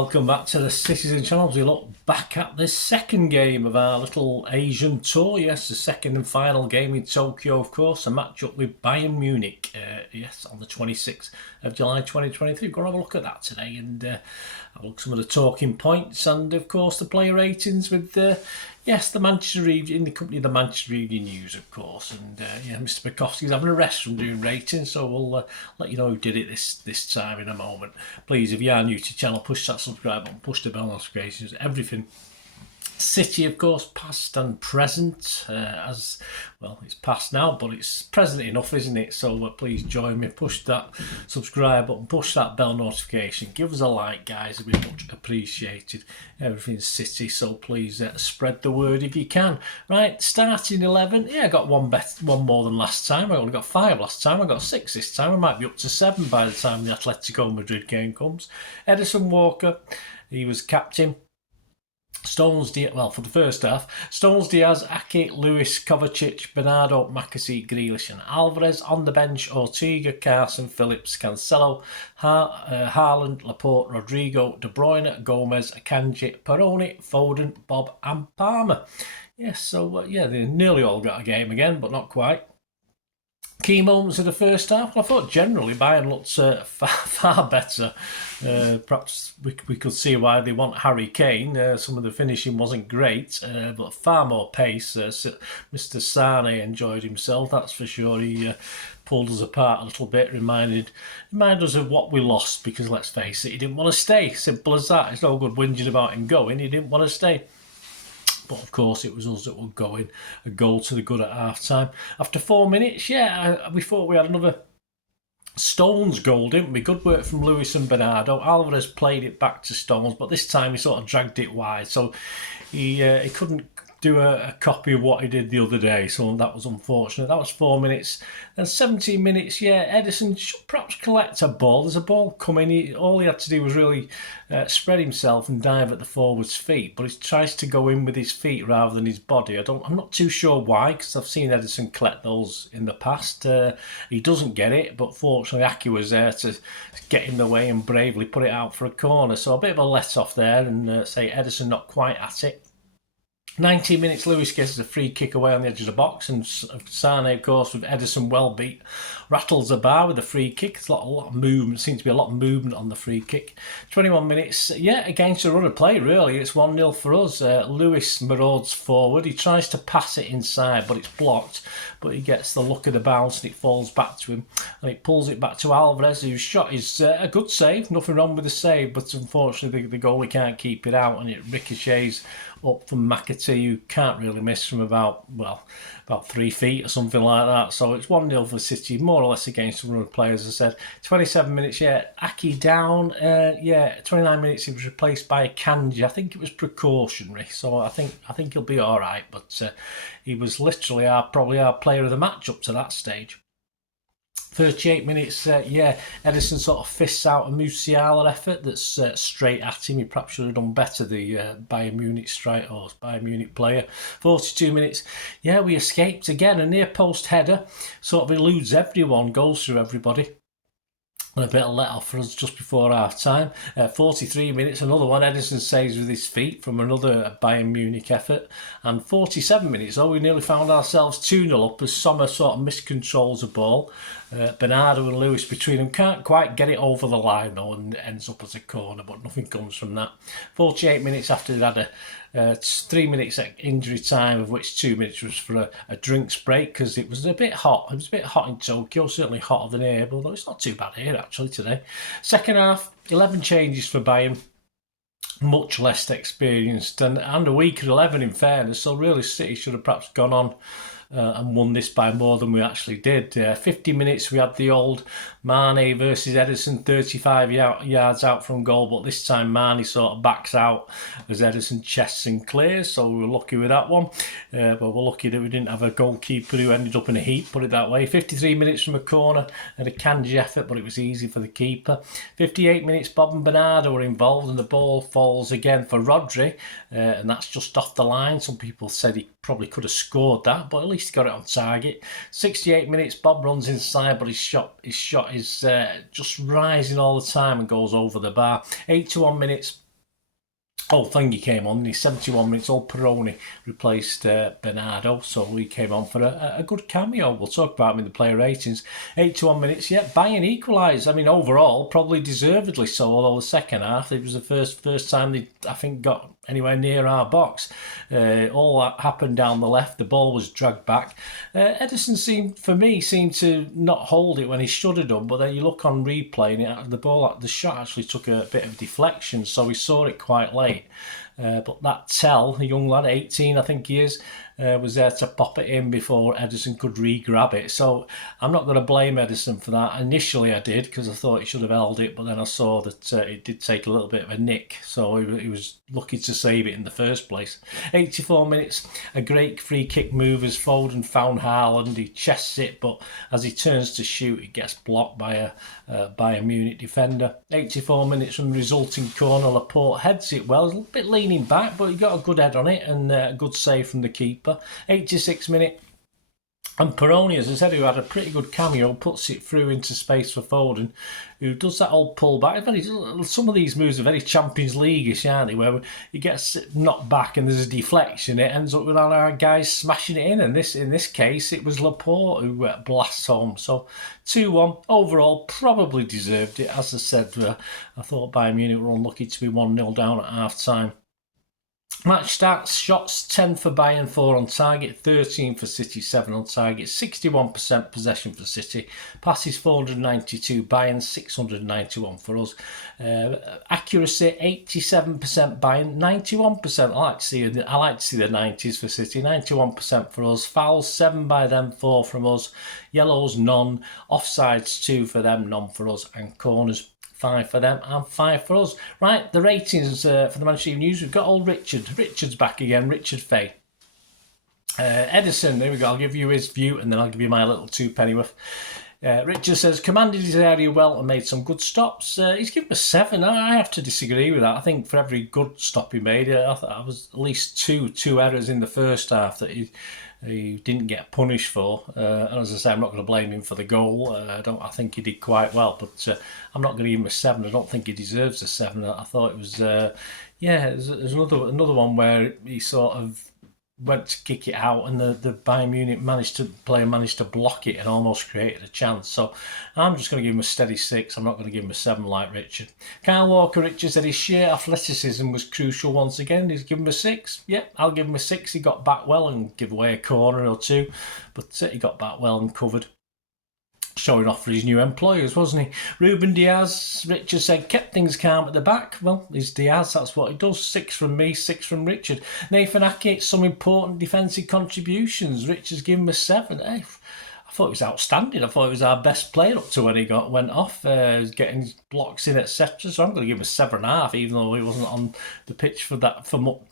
welcome back to the Citizen channel as we look back at the second game of our little Asian tour. Yes, the second and final game in Tokyo, of course, a match up with Bayern Munich, yes, on the 26th of July 2023. We're going to have a look at that today and have a look at some of the talking points and, of course, the player ratings with, yes, the Manchester Evening, in the company of the Manchester Evening News, of course. And, yeah, Mr. Bukowski's having a rest from doing ratings, so we'll let you know who did it this time in a moment. Please, if you are new to the channel, push that subscribe button, push the bell notifications, everything. City, of course, past and present, as well, it's past now, but it's present enough, isn't it? So please join me, push that subscribe button, push that bell notification, give us a like, guys, it'd be much appreciated. Everything's City, so please spread the word if you can. Right, starting 11, yeah, I got one more than last time. I only got 5 last time, I got 6 this time. I might be up to 7 by the time the Atletico Madrid game comes. Edison Walker, he was captain. Stones, well, for the first half, Stones, Diaz, Ake, Lewis, Kovacic, Bernardo, Makasi, Grealish and Alvarez. On the bench, Ortega, Carson, Phillips, Cancelo, Haaland, Laporte, Rodrigo, De Bruyne, Gomez, Akanji, Peroni, Foden, Bob and Palmer. Yes, so, yeah, they nearly all got a game again, but not quite. Key moments of the first half. Well, I thought generally Bayern looked far better. Perhaps we could see why they want Harry Kane. Some of the finishing wasn't great, but far more pace. Mr. Sane enjoyed himself, that's for sure. He pulled us apart a little bit, reminded us of what we lost, because let's face it, he didn't want to stay. Simple as that. It's no good whinging about him going. He didn't want to stay. But of course, it was us that were going a goal to the good at half time. After 4 minutes, yeah, we thought we had another Stones goal, didn't we? Good work from Lewis and Bernardo. Alvarez played it back to Stones, but this time he sort of dragged it wide, so he couldn't do a copy of what he did the other day, so that was unfortunate. That was 4 minutes. Then 17 minutes, yeah, Edison should perhaps collect a ball. There's a ball coming. All he had to do was really spread himself and dive at the forward's feet, but he tries to go in with his feet rather than his body. I'm not too sure why, because I've seen Edison collect those in the past. He doesn't get it, but fortunately Aki was there to get in the way and bravely put it out for a corner. So a bit of a let-off there, and say Edison not quite at it. 19 minutes, Lewis gets a free kick away on the edge of the box, and Sane, of course, with Edison well beat, rattles the bar with a free kick. There's a lot of movement, seems to be a lot of movement on the free kick. 21 minutes, yeah, against a run of play, really. It's 1-0 for us. Lewis marauds forward. He tries to pass it inside, but it's blocked. But he gets the look of the bounce and it falls back to him. And it pulls it back to Alvarez, whose shot is a good save. Nothing wrong with the save, but unfortunately the goalie can't keep it out and it ricochets up from McAtee, who can't really miss from about 3 feet or something like that. So it's 1-0 for City, more or less against the run of play, as I said. 27 minutes, yeah, Aki down. Yeah, 29 minutes, he was replaced by Akanji. I think it was precautionary, so I think he'll be all right. But he was literally probably our player of the match up to that stage. 38 minutes, yeah, Edison sort of fists out a Musiala effort that's straight at him. He perhaps should have done better, the Bayern Munich striker or Bayern Munich player. 42 minutes, yeah, we escaped again. A near post header sort of eludes everyone, goes through everybody. And a bit of let off for us just before half time. 43 minutes, another one. Edison saves with his feet from another Bayern Munich effort. And 47 minutes, we nearly found ourselves 2-0 up as Sommer sort of miscontrols the ball. Bernardo and Lewis between them can't quite get it over the line though, and it ends up as a corner, but nothing comes from that. 48 minutes after they'd had a 3 minutes at injury time, of which 2 minutes was for a drinks break, because it was a bit hot. It was a bit hot in Tokyo, certainly hotter than here, although it's not too bad here actually today. Second half, 11 changes for Bayern. Much less experienced and a weaker 11 in fairness, so really City should have perhaps gone on and won this by more than we actually did. 50 minutes, we had the old M.E.N versus Edison, 35 yards out from goal, but this time M.E.N sort of backs out as Edison chests and clears, so we were lucky with that one. But we're lucky that we didn't have a goalkeeper who ended up in a heap, put it that way. 53 minutes from a corner and a Kanji effort, but it was easy for the keeper. 58 minutes, Bob and Bernardo were involved and the ball falls again for Rodri, and that's just off the line. Some people said he probably could have scored that, but at least he got it on target. 68 minutes, Bob runs inside, but his shot is just rising all the time and goes over the bar. 81 minutes, old Thingy came on in his 71 minutes. Old Peroni replaced Bernardo, so he came on for a good cameo. We'll talk about him in the player ratings. 81 minutes, yeah, Bayern equalised. I mean, overall, probably deservedly so, although the second half, it was the first time they, I think, got anywhere near our box. All that happened down the left. The ball was dragged back. Ederson seemed to not hold it when he should have done, but then you look on replay and the shot actually took a bit of deflection, so we saw it quite late. But that Tell, a young lad, 18 I think he is, was there to pop it in before Ederson could re-grab it. So I'm not going to blame Ederson for that. Initially I did, because I thought he should have held it, but then I saw that it did take a little bit of a nick, so he was lucky to save it in the first place. 84 minutes, a great free kick move as Foden found Haaland. He chests it, but as he turns to shoot, it gets blocked by a Munich defender. 84 minutes from the resulting corner, Laporte heads it well. A little bit leaning back, but he got a good head on it and a good save from the keeper. 86 minute, and Peroni, as I said, who had a pretty good cameo, puts it through into space for Foden, who does that old pull back. Some of these moves are very Champions League-ish, aren't they, where he gets knocked back and there's a deflection. It ends up with all our guys smashing it in, and in this case, it was Laporte who blasts home. So 2-1. Overall, probably deserved it. As I said, I thought Bayern Munich were unlucky to be 1-0 down at half-time. Match stats: shots 10 for Bayern, 4 on target, 13 for City, 7 on target, 61% possession for City, passes 492 Bayern, 691 for us. Accuracy 87% Bayern, 91%. I like to see the 90s for City, 91% for us. Fouls 7 by them, 4 from us. Yellows none, offsides 2 for them, none for us, and corners 5 for them and 5 for us. Right, the ratings for the Manchester Evening News. We've got old Richard. Richard's back again, Richard Fay. Ederson, there we go. I'll give you his view and then I'll give you my little 2 pennyworth. Richard says, commanded his area well and made some good stops. He's given a 7. I have to disagree with that. I think for every good stop he made, I was at least two errors in the first half that he didn't get punished for. And as I say, I'm not going to blame him for the goal. I think he did quite well, but I'm not going to give him a 7. I don't think he deserves a 7. I thought it was, there's another one where he sort of went to kick it out and the Bayern Munich managed to block it and almost created a chance. So I'm just going to give him a steady 6. I'm not going to give him a 7 like Richard. Kyle Walker, Richard said his sheer athleticism was crucial once again. He's given him a 6. Yeah, I'll give him a 6. He got back well and give away a corner or 2, but he got back well and covered. Showing off for his new employers, wasn't he? Ruben Diaz, Richard said, kept things calm at the back. Well, he's Diaz, that's what he does. 6 from me, 6 from Richard. Nathan Hackett, some important defensive contributions. Richard's given him a 7. Hey, I thought it was outstanding. I thought it was our best player up to when he went off, getting blocks in, etc. So I'm going to give him a 7.5, even though he wasn't on the pitch for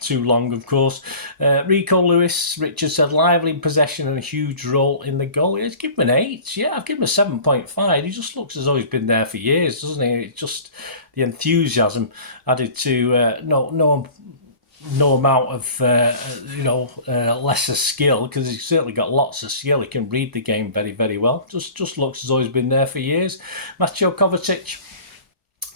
too long, of course. Rico Lewis, Richard said, lively in possession and a huge role in the goal. He's given him an 8. Yeah, I've given him a 7.5. He just looks as though he's been there for years, doesn't he? It's just the enthusiasm added to no amount of lesser skill, because he's certainly got lots of skill. He can read the game very, very well. Just looks as though he's been there for years. Mateo Kovacic,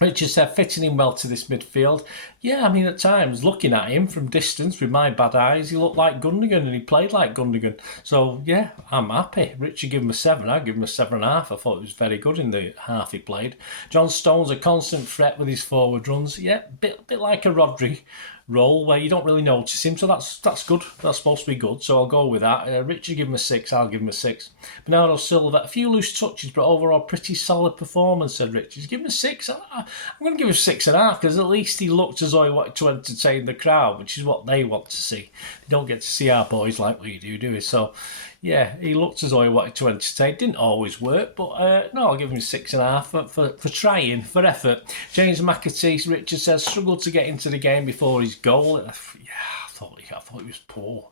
Richard said, fitting in well to this midfield. Yeah, I mean, at times, looking at him from distance with my bad eyes, he looked like Gundogan and he played like Gundogan. So, yeah, I'm happy. Richard gave him a 7. I give him a 7.5. I thought it was very good in the half he played. John Stone's a constant threat with his forward runs. Yeah, bit like a Rodri role where you don't really notice him, so that's good. That's supposed to be good, so I'll go with that. Richard give him a 6, I'll give him a 6. Bernardo Silva, a few loose touches, but overall pretty solid performance, said Richard. He's given a 6. I'm going to give him 6.5, because at least he looked as though he wanted to entertain the crowd, which is what they want to see. They don't get to see our boys like we do we? So, yeah, he looked as though he wanted to entertain. Didn't always work, but no, I'll give him 6.5 for trying, for effort. James McAtee, Richard says, struggled to get into the game before his goal. Yeah, I thought he was poor.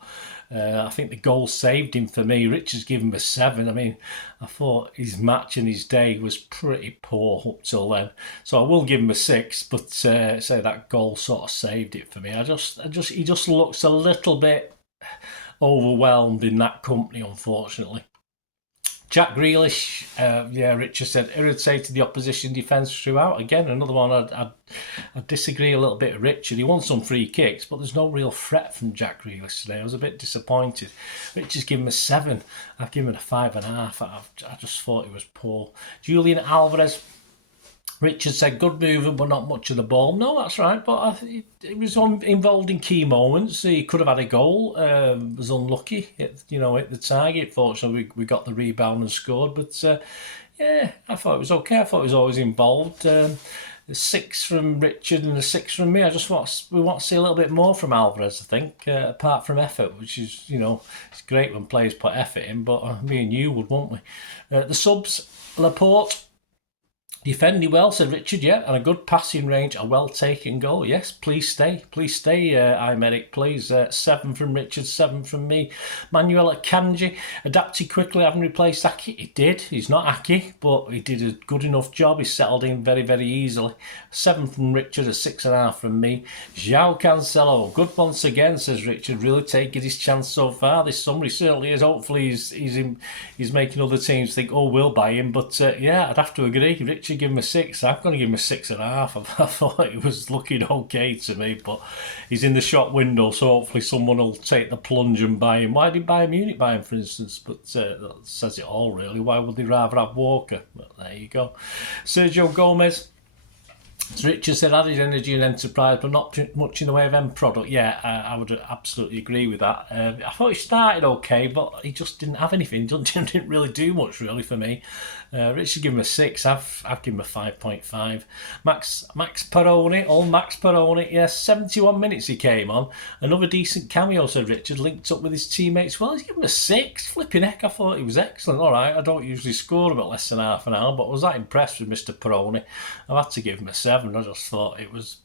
I think the goal saved him for me. Richard's given him a 7. I mean, I thought his match and his day was pretty poor up till then. So I will give him a 6, but say that goal sort of saved it for me. He just looks a little bit overwhelmed in that company, unfortunately. Jack Grealish, yeah, Richard said, irritated the opposition defence throughout. Again, another one I disagree a little bit with Richard. He won some free kicks, but there's no real threat from Jack Grealish today. I was a bit disappointed. Richard's given him a 7. I've given him a 5.5. I just thought it was poor. Julian Alvarez, Richard said, good movement, but not much of the ball. No, that's right, but it was involved in key moments. He could have had a goal. Was unlucky, hit the target. Fortunately, we got the rebound and scored. But yeah, I thought it was okay. I thought he was always involved. The 6 from Richard and the 6 from me. We want to see a little bit more from Alvarez, I think, apart from effort, which is, it's great when players put effort in, but me and you would, won't we? The subs, Laporte, defending well, said Richard, yeah, and a good passing range, a well-taken goal. Yes, please stay, Imedic, please. 7 from Richard, 7 from me. Manuel Akanji, adapted quickly, having replaced Aki. He did, he's not Aki, but he did a good enough job. He settled in very, very easily. 7 from Richard, a 6.5 from me. João Cancelo, good once again, says Richard, really taking his chance so far this summer. He certainly is. Hopefully he's making other teams think, oh, we'll buy him. But yeah, I'd have to agree. Richard give him a 6. I'm going to give him a 6.5. I thought it was looking okay to me, but he's in the shop window, so hopefully someone will take the plunge and buy him. Why did Bayern Munich buy him, for instance? But that says it all, really. Why would they rather have Walker? But there you go. Sergio Gomez. As Richard said, added energy and enterprise, but not much in the way of end product. Yeah, I would absolutely agree with that. I thought he started okay, but he just didn't have anything. Didn't really do much, really, for me. Richard gave him a 6. I've given him a 5.5. Max Peroni, old Max Peroni, yes, 71 minutes he came on. Another decent cameo, said Richard, linked up with his teammates. Well, he's given him a 6. Flipping heck, I thought he was excellent. All right, I don't usually score about less than half an hour, but I was that impressed with Mr. Peroni. I've had to give him a 7. I just thought it was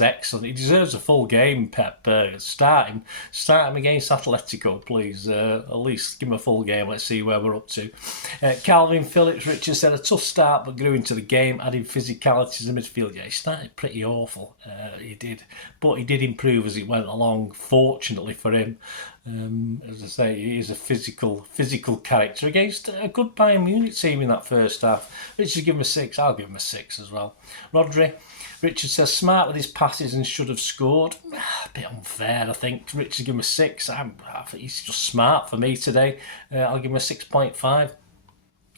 excellent. He deserves a full game, Pep. Start him against Atletico, please. At least give him a full game. Let's see where we're up to. Calvin Phillips, Richard said, a tough start, but grew into the game, adding physicality to the midfield. Yeah, he started pretty awful. He did. But he did improve as he went along, fortunately for him. As I say, he is a physical character against a good Bayern Munich team in that first half. Richard give him a 6. I'll give him a 6 as well. Rodri, Richard says, smart with his passes and should have scored. A bit unfair, I think. Richard give him a 6. I think he's just smart for me today. I'll give him a 6.5.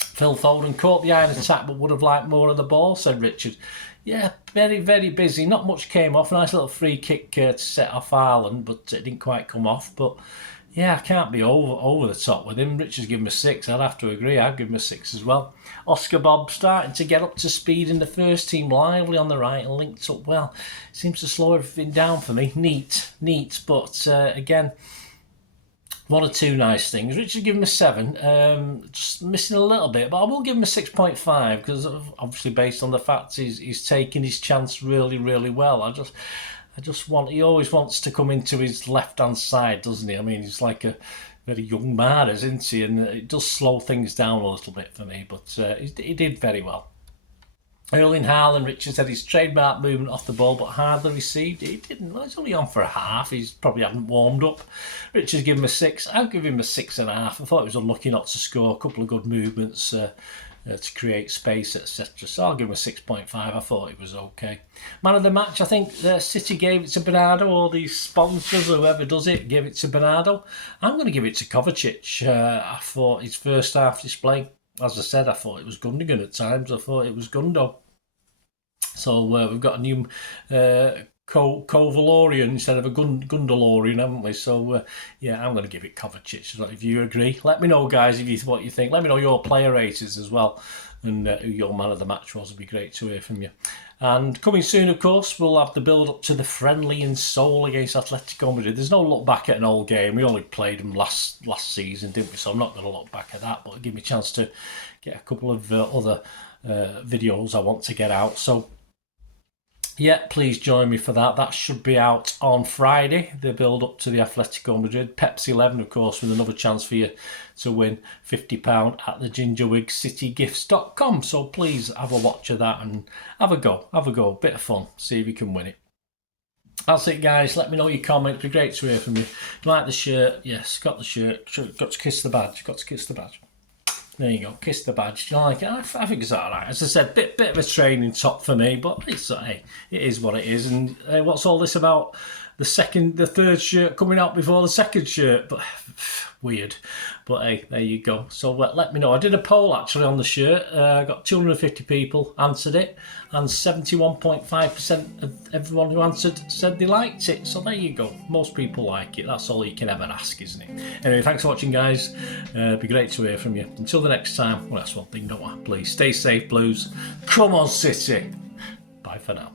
Phil Foden caught the eye in attack but would have liked more of the ball, said Richard. Yeah, very, very busy. Not much came off. Nice little free kick to set off Ireland, but it didn't quite come off. But yeah, I can't be over the top with him. Richard's given him a 6. I'd have to agree. I'd give him a 6 as well. Oscar Bob starting to get up to speed in the first team, lively on the right and linked up well. Seems to slow everything down for me. Neat. But again, 1 or 2 nice things. Richard give him a 7, just missing a little bit, but I will give him a 6.5 because obviously based on the fact he's taking his chance really, really well. I just want, he always wants to come into his left-hand side, doesn't he? I mean, he's like a very young man, isn't he? And it does slow things down a little bit for me, but he did very well. Erling Haaland, Richard said his trademark movement off the ball, but hardly received. He didn't. He's only on for a half. He's probably haven't warmed up. Richard's given him a 6. I'll give him a 6.5. I thought he was unlucky not to score. A couple of good movements to create space, etc. So I'll give him a 6.5. I thought it was okay. Man of the match, I think City gave it to Bernardo, or the sponsors, or whoever does it, gave it to Bernardo. I'm going to give it to Kovacic. I thought his first half display, as I said, I thought it was Gundogan at times. I thought it was Gundo. So we've got a new Kovalorian instead of a Gundalorian, haven't we? So yeah, I'm going to give it Kovacic. If you agree, let me know, guys, what you think. Let me know your player ratings as well, and who your man of the match was. It'd be great to hear from you. And coming soon, of course, we'll have the build up to the friendly in Seoul against Atletico Madrid. There's no look back at an old game. We only played them last season, didn't we? So I'm not going to look back at that, but it'll give me a chance to get a couple of other videos I want to get out. So yeah, please join me for that. That should be out on Friday, the build up to the Atletico Madrid. Pepsi 11, of course, with another chance for you to win £50 at the gingerwigcitygifts.com. So please have a watch of that and have a go. Bit of fun. See if you can win it. That's it, guys. Let me know your comments. It'd be great to hear from you. Like the shirt? Yes, got the shirt. Got to kiss the badge. There you go, kiss the badge. Do you like it? I think it's all right. As I said, bit of a training top for me, but it's hey, it is what it is. And what's all this about the third shirt coming out before the second shirt? But weird. But hey, there you go. So let me know. I did a poll actually on the shirt. I got 250 people answered it, and 71.5% of everyone who answered said they liked it. So there you go. Most people like it. That's all you can ever ask, isn't it? Anyway, thanks for watching, guys. It'd be great to hear from you. Until the next time, well, that's one thing, don't I? Please stay safe, Blues. Come on, City. Bye for now.